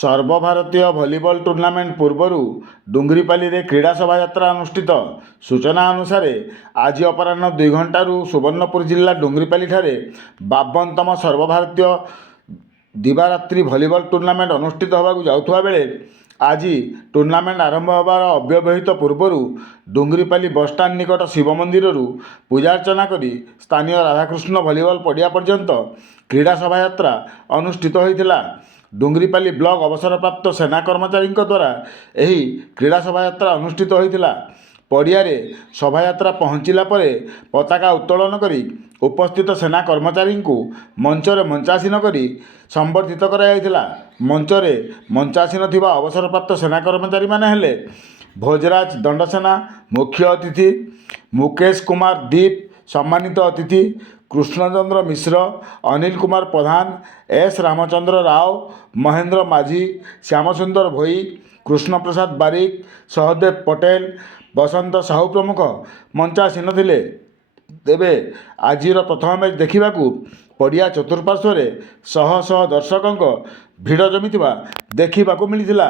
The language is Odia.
ସର୍ବଭାରତୀୟ ଭଲିବଲ ଟୁର୍ଣ୍ଣାମେଣ୍ଟ ପୂର୍ବରୁ ଡୁଙ୍ଗରିପାଲିରେ କ୍ରୀଡ଼ା ଶୋଭାଯାତ୍ରା ଅନୁଷ୍ଠିତ। ସୂଚନା ଅନୁସାରେ ଆଜି ଅପରାହ୍ନ 2 ଘଣ୍ଟାରୁ ସୁବର୍ଣ୍ଣପୁର ଜିଲ୍ଲା ଡୁଙ୍ଗରିପାଲିଠାରେ 52ତମ ସର୍ବଭାରତୀୟ ଦିବାରାତ୍ରି ଭଲିବଲ ଟୁର୍ଣ୍ଣାମେଣ୍ଟ ଅନୁଷ୍ଠିତ ହେବାକୁ ଯାଉଥିବା ବେଳେ ଆଜି ଟୁର୍ଣ୍ଣାମେଣ୍ଟ ଆରମ୍ଭ ହେବାର ଅବ୍ୟବହିତ ପୂର୍ବରୁ ଡୁଙ୍ଗରିପାଲି ବସ୍ଷ୍ଟାଣ୍ଡ ନିକଟ ଶିବ ମନ୍ଦିରରୁ ପୂଜାର୍ଚ୍ଚନା କରି ସ୍ଥାନୀୟ ରାଧାକୃଷ୍ଣ ଭଲିବଲ ପଡ଼ିଆ ପର୍ଯ୍ୟନ୍ତ କ୍ରୀଡ଼ା ଶୋଭାଯାତ୍ରା ଅନୁଷ୍ଠିତ ହୋଇଥିଲା। ଡୁଙ୍ଗରିପାଲି ବ୍ଲକ ଅବସରପ୍ରାପ୍ତ ସେନା କର୍ମଚାରୀଙ୍କ ଦ୍ୱାରା ଏହି କ୍ରୀଡ଼ା ଶୋଭାଯାତ୍ରା ଅନୁଷ୍ଠିତ ହୋଇଥିଲା। ପଡ଼ିଆରେ ଶୋଭାଯାତ୍ରା ପହଞ୍ଚିଲା ପରେ ପତାକା ଉତ୍ତୋଳନ କରି ଉପସ୍ଥିତ ସେନା କର୍ମଚାରୀଙ୍କୁ ମଞ୍ଚରେ ମଞ୍ଚାସୀନ କରି ସମ୍ବର୍ଦ୍ଧିତ କରାଯାଇଥିଲା। ମଞ୍ଚରେ ମଞ୍ଚାସୀନ ଥିବା ଅବସରପ୍ରାପ୍ତ ସେନା କର୍ମଚାରୀମାନେ ହେଲେ ଭୋଜରାଜ ଦଣ୍ଡସେନା ମୁଖ୍ୟ ଅତିଥି, ମୁକେଶ କୁମାର ଦୀପ ସମ୍ମାନିତ ଅତିଥି, କୃଷ୍ଣଚନ୍ଦ୍ର ମିଶ୍ର, ଅନିଲ କୁମାର ପ୍ରଧାନ, ଏସ୍ ରାମଚନ୍ଦ୍ର ରାଓ, ମହେନ୍ଦ୍ର ମାଝୀ, ଶ୍ୟାମସୁନ୍ଦର ଭୋଇ, କୃଷ୍ଣପ୍ରସାଦ ବାରିକ, ସହଦେବ ପଟେଲ, ବସନ୍ତ ସାହୁ ପ୍ରମୁଖ ମଞ୍ଚାସୀନ ଥିଲେ। ତେବେ ଆଜିର ପ୍ରଥମ ମ୍ୟାଚ୍ ଦେଖିବାକୁ ପଡ଼ିଆ ଚତୁଃପାର୍ଶ୍ୱରେ ଶହ ଶହ ଦର୍ଶକଙ୍କ ଭିଡ଼ ଜମିଥିବା ଦେଖିବାକୁ ମିଳିଥିଲା।